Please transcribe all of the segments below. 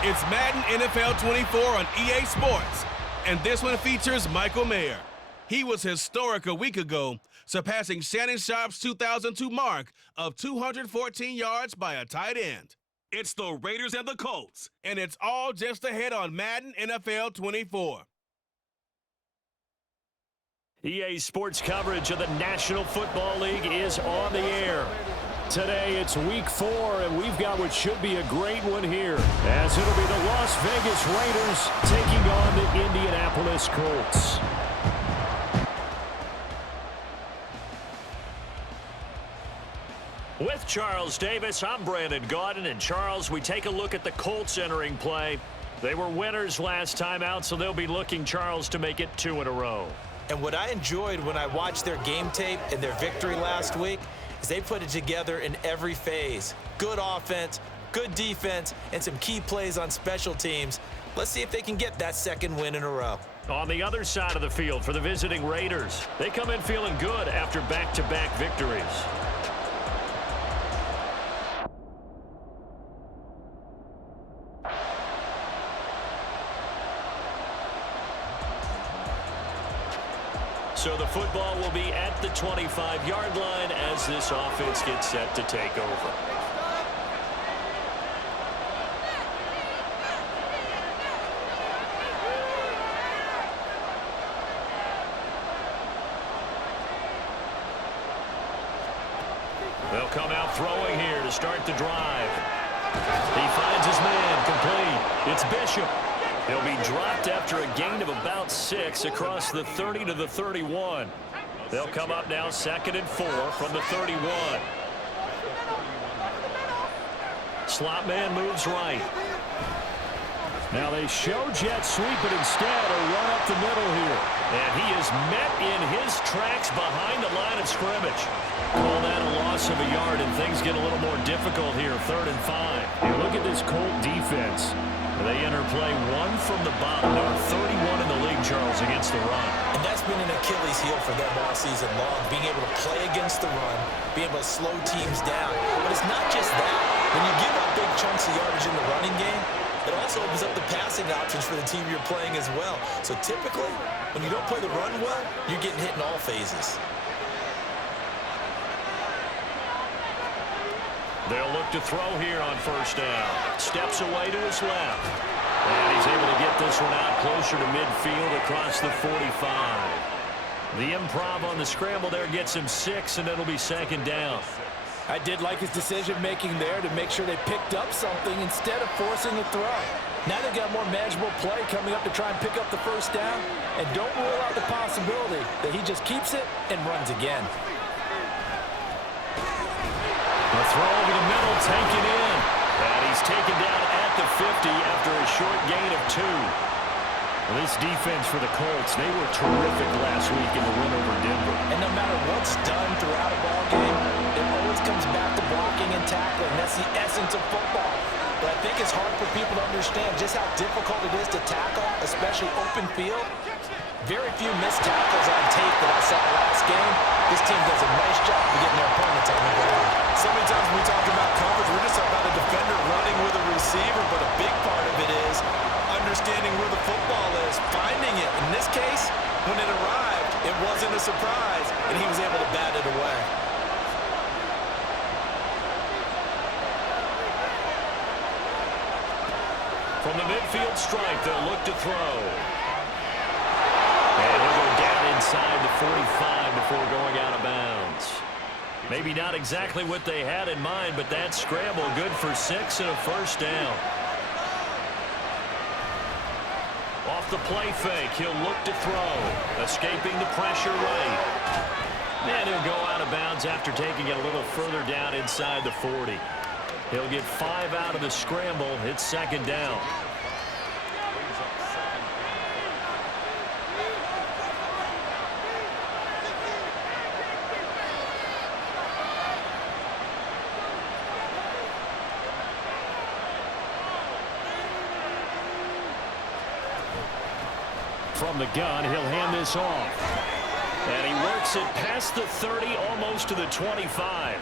It's Madden NFL 24 on EA Sports, and this one features Michael Mayer. He was historic a week ago, surpassing Shannon Sharp's 2002 mark of 214 yards by a tight end. It's the Raiders and the Colts, and it's all just ahead on Madden NFL 24. EA Sports coverage of the National Football League is on the air. Today it's week 4, and we've got what should be a great one here, as it'll be the Las Vegas Raiders taking on the Indianapolis Colts. With Charles Davis, I'm Brandon Gaudin, and Charles, we take a look at the Colts entering play. They were winners last time out, so they'll be looking, Charles, to make it 2 in a row. And what I enjoyed when I watched their game tape and their victory last week is they put it together in every phase. Good offense, good defense, and some key plays on special teams. Let's see if they can get that second win in a row. On the other side of the field for the visiting Raiders, they come in feeling good after back-to-back victories. So the football will be at the 25-yard line as this offense gets set to take over. They'll come out throwing here to start the drive. He finds his man complete. It's Bishop. He'll be dropped after a gain of about 6 across the 30 to the 31. They'll come up now 2nd and 4 from the 31. Slot man moves right. Now they show jet sweep, but instead a run up the middle here. And he is met in his tracks behind the line of scrimmage. Call that a loss of a yard, and things get a little more difficult here, 3rd and 5. You look at this Colt defense. They enter play 1 from the bottom. They're 31 in the league, Charles, against the run. And that's been an Achilles heel for them all season long, being able to play against the run, being able to slow teams down. But it's not just that. When you give up big chunks of yardage in the running game, it also opens up the passing options for the team you're playing as well. So typically, when you don't play the run well, you're getting hit in all phases. They'll look to throw here on 1st down. Steps away to his left. And he's able to get this one out closer to midfield across the 45. The improv on the scramble there gets him 6, and it'll be 2nd down. I did like his decision-making there to make sure they picked up something instead of forcing a throw. Now they've got more manageable play coming up to try and pick up the 1st down. And don't rule out the possibility that he just keeps it and runs again. The throw over the middle, taken in. And he's taken down at the 50 after a short gain of 2. Well, this defense for the Colts, they were terrific last week in the win over Denver. And no matter what's done throughout a ball game, it always comes back to blocking and tackling. That's the essence of football. But I think it's hard for people to understand just how difficult it is to tackle, especially open field. Very few missed tackles on tape that I saw last game. This team does a nice job of getting their opponents on the ground. So many times when we talk about coverage, we're just talking about a defender running with a receiver, but a big part of it is understanding where the football is, finding it. In this case, when it arrived, it wasn't a surprise, and he was able to bat it away. From the midfield strike, they'll look to throw. And he'll go down inside the 45 before going out of bounds. Maybe not exactly what they had in mind, but that scramble good for 6 and a 1st down. Off the play fake, he'll look to throw. Escaping the pressure right. And he'll go out of bounds after taking it a little further down inside the 40. He'll get 5 out of the scramble. It's 2nd down. From the gun, he'll hand this off. And he works it past the 30, almost to the 25.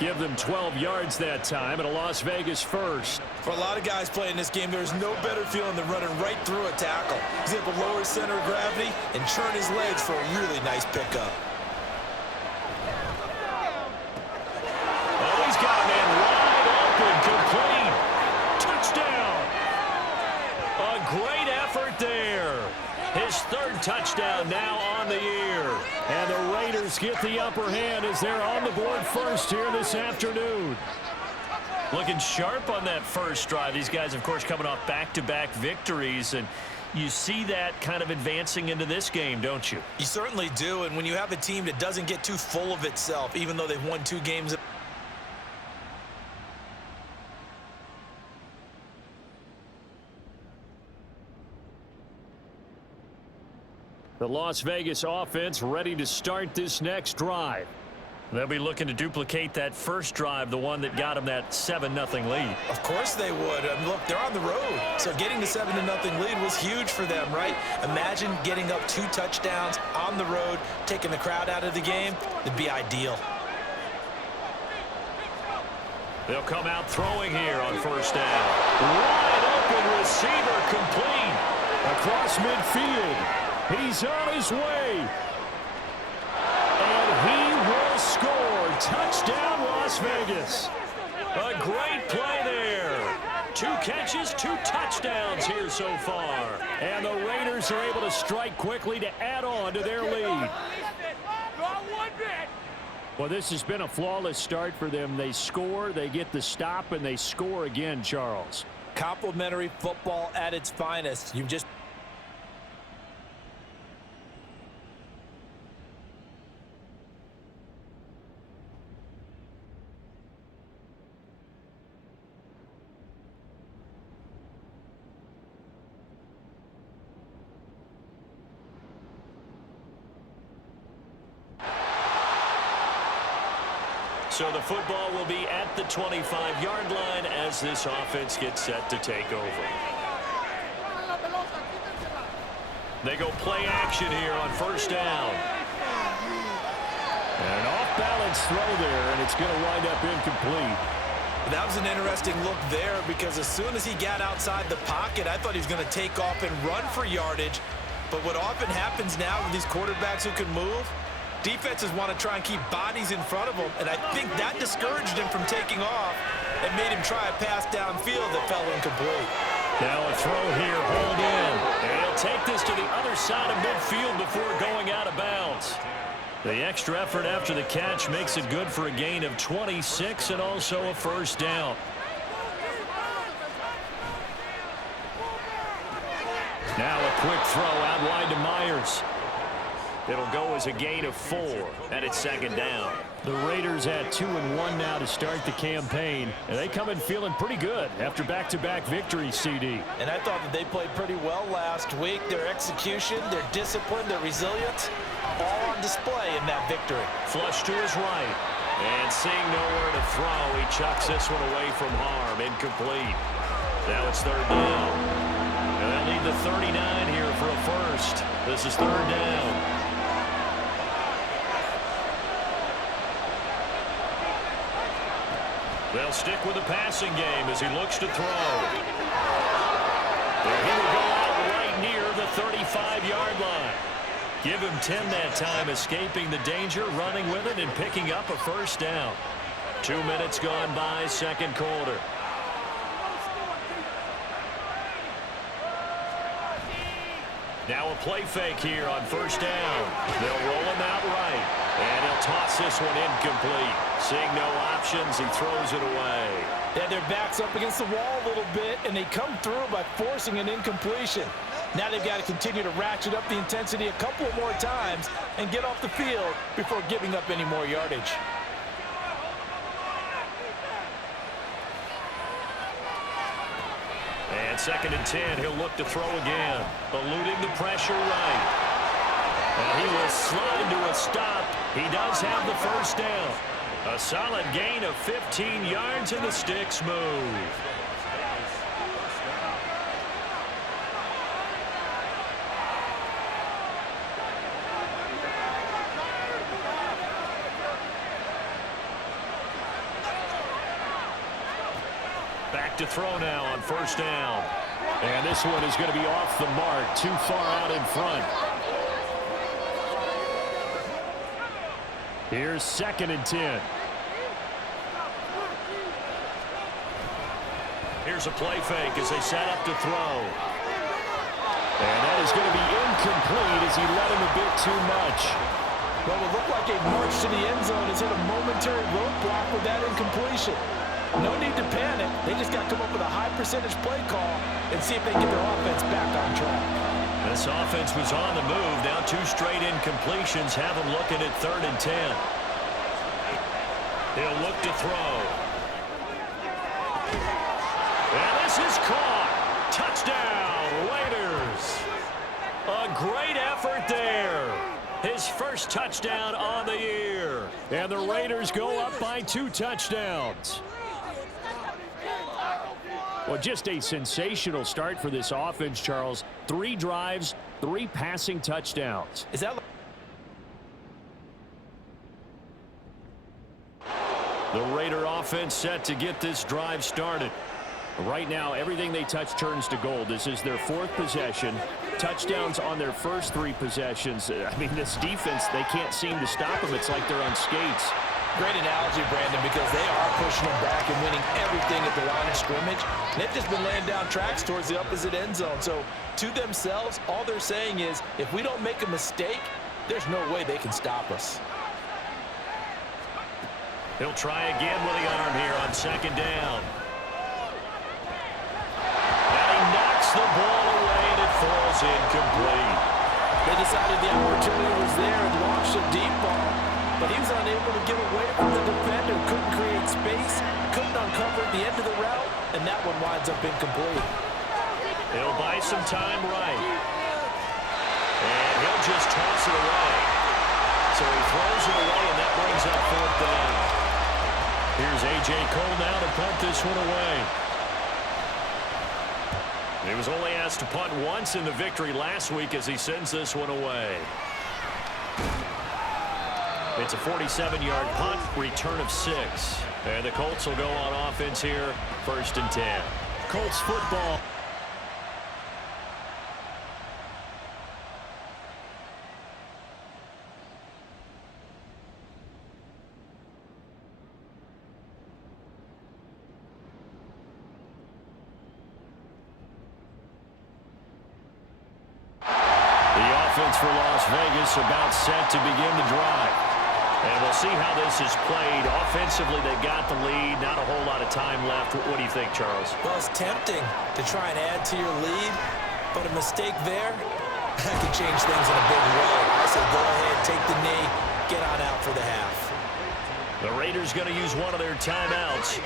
Give them 12 yards that time and a Las Vegas first. For a lot of guys playing this game, there's no better feeling than running right through a tackle. He's able to lower his center of gravity and churn his legs for a really nice pickup. Oh, he's got a man wide open, complete. Touchdown. A great effort there. His third touchdown now on the year. And the Raiders get the upper hand as they're on the board first here this afternoon. Looking sharp on that first drive. These guys, of course, coming off back-to-back victories, and you see that kind of advancing into this game, don't you? You certainly do, and when you have a team that doesn't get too full of itself, even though they've won 2 games. The Las Vegas offense ready to start this next drive. They'll be looking to duplicate that first drive, the one that got them that 7-0 lead. Of course they would. Look, they're on the road, so getting the 7-0 lead was huge for them, right? Imagine getting up 2 touchdowns on the road, taking the crowd out of the game. It'd be ideal. They'll come out throwing here on first down. Wide open receiver complete across midfield. He's on his way. And he will score. Touchdown, Las Vegas. A great play there. 2 catches, 2 touchdowns here so far. And the Raiders are able to strike quickly to add on to their lead. Well, this has been a flawless start for them. They score, they get the stop, and they score again, Charles. Complimentary football at its finest. You've just So the football will be at the 25-yard line as this offense gets set to take over. They go play action here on first down. And an off-balance throw there, and it's going to wind up incomplete. That was an interesting look there because as soon as he got outside the pocket, I thought he was going to take off and run for yardage. But what often happens now with these quarterbacks who can move, defenses want to try and keep bodies in front of him, and I think that discouraged him from taking off and made him try a pass downfield that fell incomplete. Now a throw here, hold in. And he'll take this to the other side of midfield before going out of bounds. The extra effort after the catch makes it good for a gain of 26 and also a first down. Now a quick throw out wide to Myers. It'll go as a gain of 4, and it's second down. The Raiders at 2-1 now to start the campaign, and they come in feeling pretty good after back-to-back victories, CD. And I thought that they played pretty well last week. Their execution, their discipline, their resilience, all on display in that victory. Flush to his right, and seeing nowhere to throw, he chucks this one away from harm, incomplete. Now it's third down. And they'll need the 39 here for a first. This is third down. They'll stick with the passing game as he looks to throw. And he will go out right near the 35-yard line. Give him 10 that time, escaping the danger, running with it, and picking up a first down. 2 minutes gone by, second quarter. Now a play fake here on first down. They'll roll him out right. And he'll toss this one incomplete. Seeing no options, he throws it away. Yeah, their back's up against the wall a little bit, and they come through by forcing an incompletion. Now they've got to continue to ratchet up the intensity a couple more times and get off the field before giving up any more yardage. And second and 10, he'll look to throw again. Eluding the pressure right. And he will slide to a stop. He does have the first down. A solid gain of 15 yards, and the sticks move. back to throw now on first down. And this one is going to be off the mark, too far out in front. Here's 2nd and 10. Here's a play fake as they set up to throw. And that is going to be incomplete as he led him a bit too much. Well, it looked like a march to the end zone has hit a momentary roadblock with that incompletion. No need to panic. They just got to come up with a high percentage play call and see if they can get their offense back on track. This offense was on the move. Now 2 straight incompletions have them looking at 3rd and 10. He'll look to throw. And this is caught. Touchdown, Raiders. A great effort there. His first touchdown on the year. And the Raiders go up by 2 touchdowns. Well, just a sensational start for this offense, Charles. 3 drives, 3 passing touchdowns. Is that... The Raider offense set to get this drive started. Right now, everything they touch turns to gold. This is their 4th possession. Touchdowns on their first 3 possessions. I mean, this defense, they can't seem to stop them. It's like they're on skates. Great analogy, Brandon, because they are pushing them back and winning everything at the line of scrimmage. And they've just been laying down tracks towards the opposite end zone. So, to themselves, all they're saying is, if we don't make a mistake, there's no way they can stop us. He'll try again with the arm here on 2nd down. And he knocks the ball away, and it falls incomplete. They decided the opportunity was there and launched a deep ball, but he was unable to get away from the defender, couldn't create space, couldn't uncover the end of the route, and that one winds up incomplete. He'll buy some time right. And he'll just toss it away. So he throws it away, and that brings up 4th down. Here's A.J. Cole now to punt this one away. He was only asked to punt once in the victory last week as he sends this one away. It's a 47-yard punt, return of 6. And the Colts will go on offense here, 1st and 10. Colts football. For Las Vegas about set to begin the drive. And we'll see how this is played. Offensively, they got the lead. Not a whole lot of time left. What do you think, Charles? Well, it's tempting to try and add to your lead, but a mistake there, that could change things in a big way. I say go ahead, take the knee, get on out for the half. The Raiders going to use one of their timeouts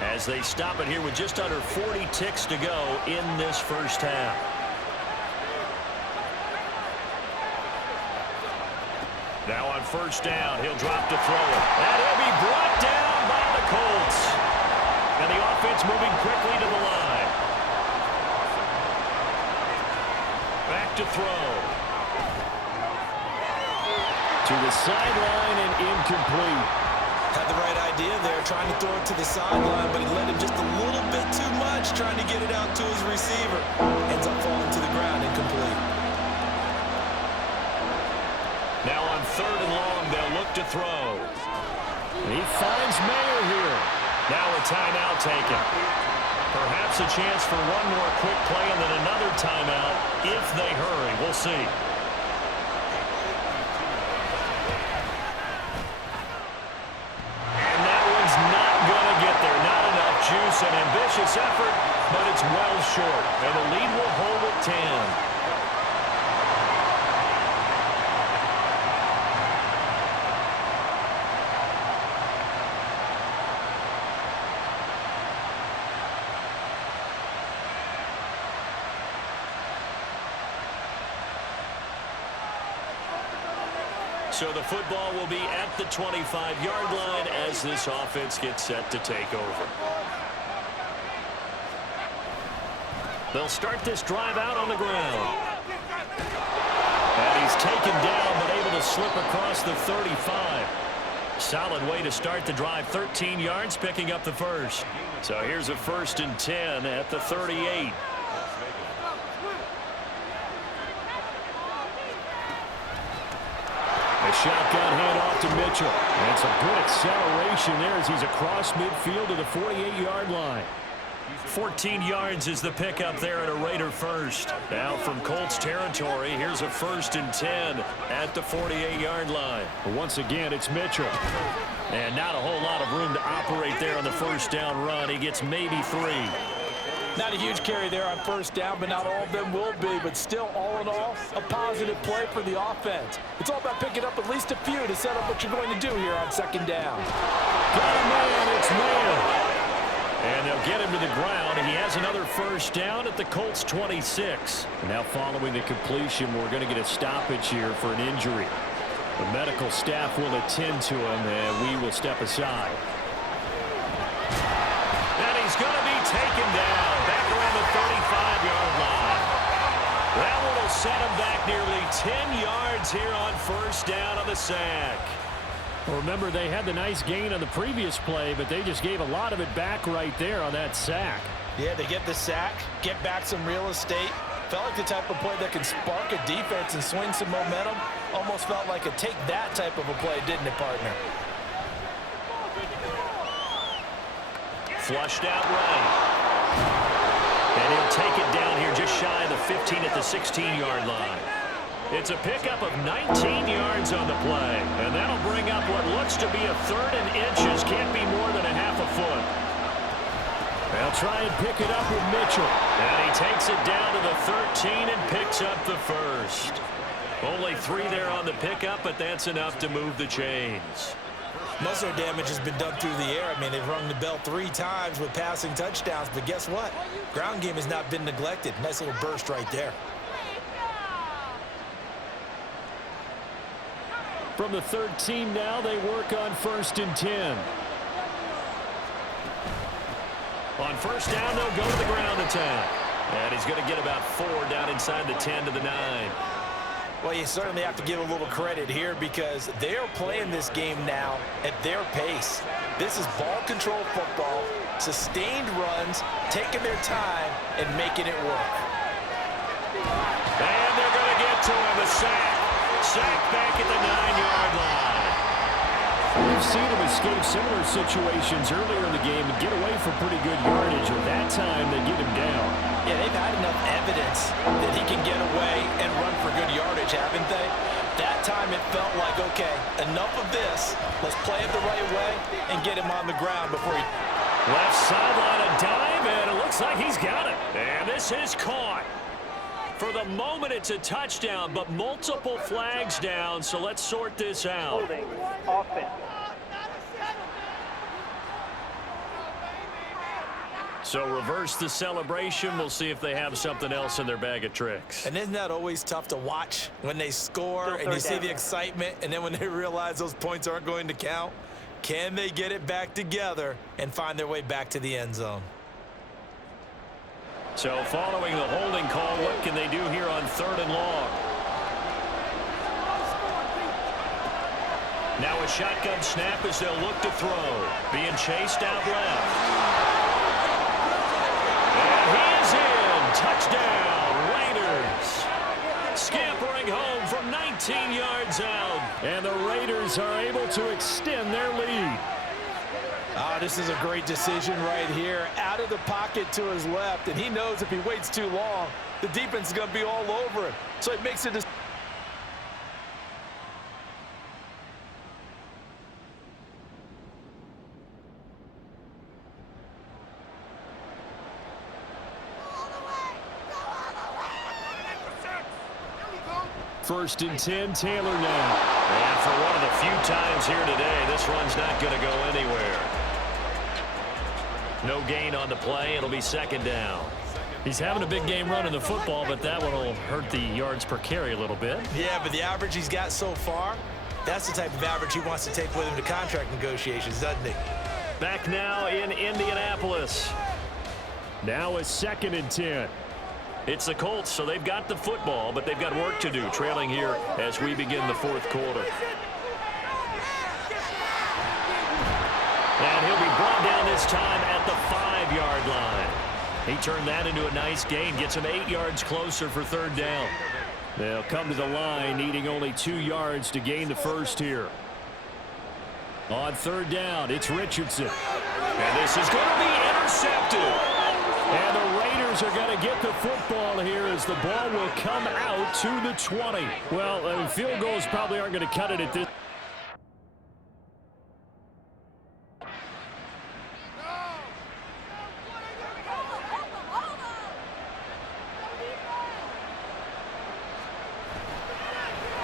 as they stop it here with just under 40 ticks to go in this first half. Now on first down, he'll drop to throw it. And he'll be brought down by the Colts. And the offense moving quickly to the line. Back to throw. To the sideline and incomplete. Had the right idea there, trying to throw it to the sideline, but he let him just a little bit too much, trying to get it out to his receiver. Ends up falling to the ground, incomplete. Now on 3rd and long, they'll look to throw. He finds Mayer here. Now a timeout taken. Perhaps a chance for one more quick play and then another timeout if they hurry. We'll see. And that one's not going to get there. Not enough juice. An ambitious effort, but it's well short. And the lead will hold at 10. So the football will be at the 25-yard line as this offense gets set to take over. They'll start this drive out on the ground. And he's taken down but able to slip across the 35. Solid way to start the drive. 13 yards, picking up the first. So here's a 1st and 10 at the 38. A shotgun handoff to Mitchell. And some good acceleration there as he's across midfield to the 48-yard line. 14 yards is the pickup there at a Raider first. Now from Colts territory, here's a 1st and 10 at the 48-yard line. Once again, it's Mitchell. And not a whole lot of room to operate there on the first down run. He gets maybe 3. Not a huge carry there on first down, but not all of them will be. But still, all in all, a positive play for the offense. It's all about picking up at least a few to set up what you're going to do here on 2nd down. Got a man, it's Mayer. And they'll get him to the ground. He has another 1st down at the Colts 26. And now following the completion, we're going to get a stoppage here for an injury. The medical staff will attend to him, and we will step aside. And he's going to be taken down back around the 35-yard line. That one will set him back nearly 10 yards here on 1st down on the sack. Well, remember, they had the nice gain on the previous play, but they just gave a lot of it back right there on that sack. Yeah, they get the sack, get back some real estate. Felt like the type of play that can spark a defense and swing some momentum. Almost felt like a take that type of a play, didn't it, partner? Flushed out right. And he'll take it down here just shy of the 15 at the 16-yard line. It's a pickup of 19 yards on the play. And that'll bring up what looks to be a 3rd and inches. Can't be more than a half a foot. They'll try and pick it up with Mitchell. And he takes it down to the 13 and picks up the first. Only 3 there on the pickup, but that's enough to move the chains. Most of their damage has been done through the air. I mean, they've rung the bell 3 times with passing touchdowns. But guess what? Ground game has not been neglected. Nice little burst right there. From the 13 now, they work on 1st and 10. On 1st down, they'll go to the ground attack. And he's going to get about 4 down inside the 10 to the 9. Well, you certainly have to give a little credit here because they are playing this game now at their pace. This is ball control football, sustained runs, taking their time, and making it work. And they're going to get to him, a sack. Sack back at the 9-yard line. We've seen him escape similar situations earlier in the game and get away for pretty good yardage. At that time, they get him down. Yeah, they've had enough evidence that he can get away and run for good yardage, haven't they? That time it felt like, okay, enough of this. Let's play it the right way and get him on the ground before he... Left sideline a dime, and it looks like he's got it. And this is caught. For the moment, it's a touchdown, but multiple flags down, so let's sort this out. Holding. Offense. So reverse the celebration. We'll see if they have something else in their bag of tricks. And isn't that always tough to watch when they score and you see the excitement, and then when they realize those points aren't going to count? Can they get it back together and find their way back to the end zone? So following the holding call, what can they do here on 3rd and long? Now a shotgun snap as they'll look to throw. Being chased out left. And he is in. Touchdown, Raiders. Scampering home from 19 yards out. And the Raiders are able to extend their lead. Oh, this is a great decision right here. Out of the pocket to his left, and he knows if he waits too long, the defense is going to be all over him. So it makes it... First and 10, Taylor now. And for one of the few times here today, this run's not going to go anywhere. No gain on the play. It'll be 2nd down. He's having a big game running the football, but that one will hurt the yards per carry a little bit. Yeah, but the average he's got so far, that's the type of average he wants to take with him to contract negotiations, doesn't he? Back now in Indianapolis. Now a 2nd and 10. It's the Colts, so they've got the football, but they've got work to do, trailing here as we begin the 4th quarter. this time at the 5-yard line. He turned that into a nice gain, gets him 8 yards closer for third down. They'll come to the line needing only 2 yards to gain the first here. On third down, it's Richardson. And this is going to be intercepted. And the Raiders are going to get the football here as the ball will come out to the 20. Well, field goals probably aren't going to cut it at this.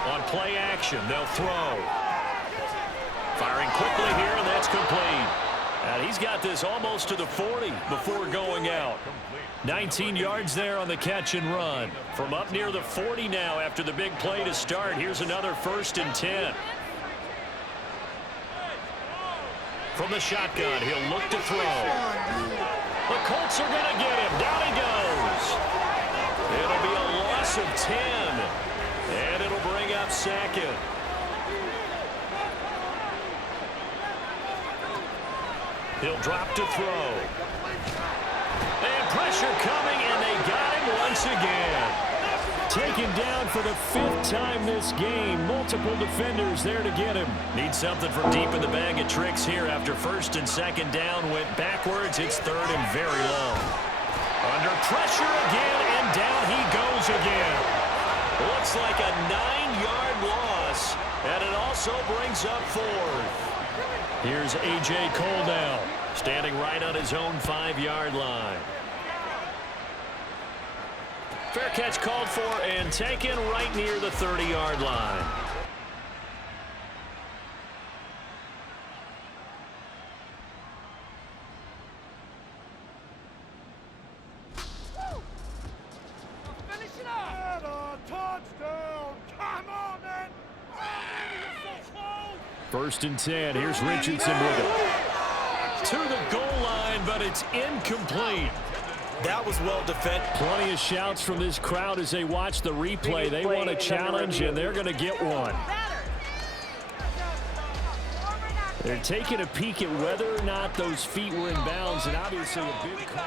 On play action, they'll throw. Firing quickly here, and that's complete. And he's got this almost to the 40 before going out. 19 yards there on the catch and run. From up near the 40 now after the big play to start. Here's another 1st and 10. From the shotgun, he'll look to throw. The Colts are going to get him. Down he goes. It'll be a loss of 10. And it'll bring up 2nd. He'll drop to throw. And pressure coming, and they got him once again. Taken down for the 5th time this game. Multiple defenders there to get him. Need something from deep in the bag of tricks here after 1st and 2nd down. Went backwards. It's 3rd and very long. Under pressure again, and down he goes again. Looks like a 9-yard loss, and it also brings up 4th. Here's A.J. Cole now, standing right on his own 5-yard line. Fair catch called for and taken right near the 30-yard line. First and 10. Here's Richardson with it. To the goal line, but it's incomplete. That was well defended. Plenty of shouts from this crowd as they watch the replay. They want a challenge, and they're going to get one. They're taking a peek at whether or not those feet were in bounds, and obviously a big call.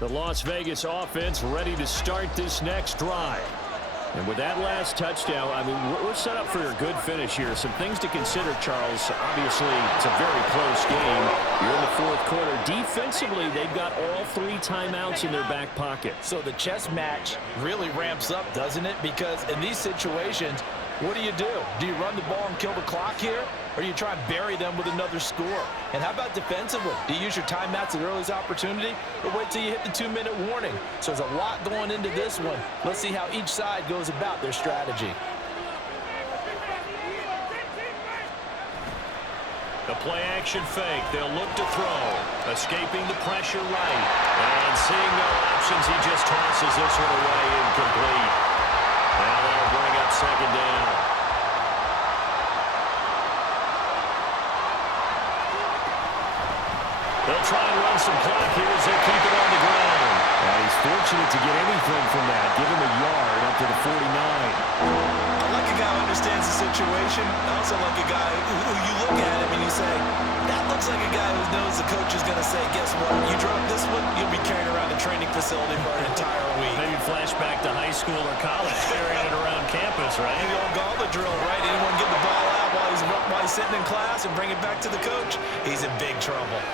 The Las Vegas offense ready to start this next drive. And with that last touchdown, I mean, we're set up for a good finish here. Some things to consider, Charles. Obviously, it's a very close game. You're in the 4th quarter. Defensively, they've got all 3 timeouts in their back pocket. So the chess match really ramps up, doesn't it? Because in these situations, what do? Do you run the ball and kill the clock here? Or do you try and bury them with another score? And how about defensively? Do you use your timeouts at earliest opportunity? Or wait till you hit the 2-minute warning? So there's a lot going into this one. Let's see how each side goes about their strategy. The play action fake. They'll look to throw. Escaping the pressure right. And seeing no options, he just tosses this one away incomplete. Now that'll bring up 2nd down. They'll try and run some clock here as they keep it on the ground. And he's fortunate to get anything from that. Give him a yard up to the 49. I like a guy who understands the situation. I also like a guy who you look at him and you say, that looks like a guy who knows the coach is going to say, guess what? You drop this one, you'll be carrying around the training facility for an entire week. Maybe flashback to high school or college, carrying it around campus, right? The old gauntlet drill, right? Anyone get the ball out while he's sitting in class and bring it back to the coach? He's in big trouble.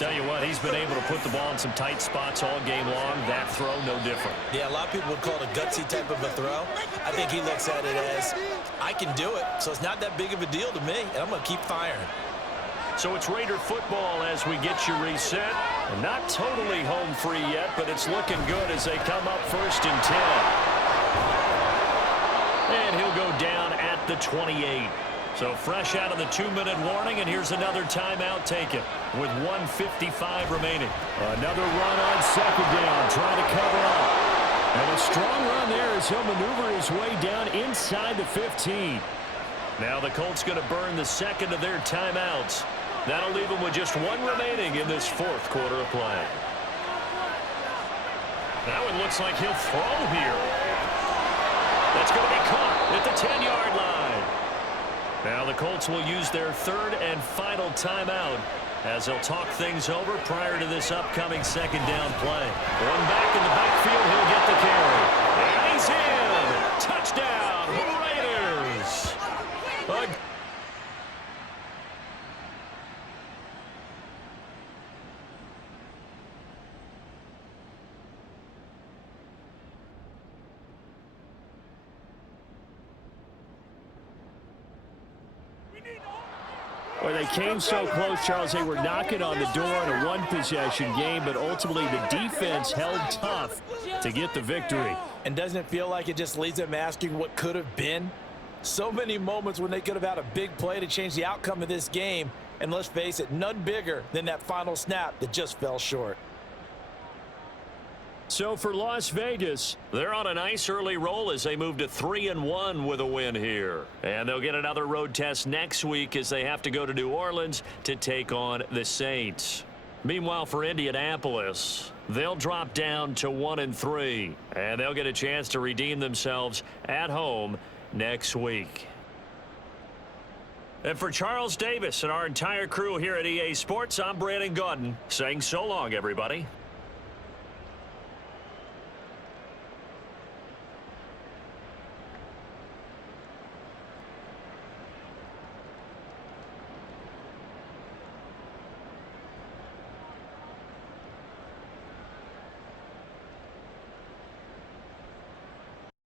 Tell you what, he's been able to put the ball in some tight spots all game long. That throw, no different. Yeah, a lot of people would call it a gutsy type of a throw. I think he looks at it as, I can do it, so it's not that big of a deal to me, and I'm going to keep firing. So it's Raider football as we get you reset. And not totally home free yet, but it's looking good as they come up 1st and 10. And he'll go down at the 28. So fresh out of the 2-minute warning, and here's another timeout taken with 1:55 remaining. Another run on 2nd down, trying to cover up. And a strong run there as he'll maneuver his way down inside the 15. Now the Colts going to burn the 2nd of their timeouts. That'll leave them with just 1 remaining in this 4th quarter of play. Now it looks like he'll throw here. That's going to be caught at the 10-yard line. Now the Colts will use their third and final timeout as they'll talk things over prior to this upcoming second down play. One back in the backfield, he'll get the carry. And he's in. Touchdown, Raiders. Well, they came so close, Charles. They were knocking on the door in a one-possession game, but ultimately the defense held tough to get the victory. And doesn't it feel like it just leaves them asking what could have been? So many moments when they could have had a big play to change the outcome of this game. And let's face it, none bigger than that final snap that just fell short. So for Las Vegas, they're on a nice early roll as they move to 3-1 with a win here. And they'll get another road test next week as they have to go to New Orleans to take on the Saints. Meanwhile, for Indianapolis, they'll drop down to 1-3, and they'll get a chance to redeem themselves at home next week. And for Charles Davis and our entire crew here at EA Sports, I'm Brandon Gaudin saying so long, everybody.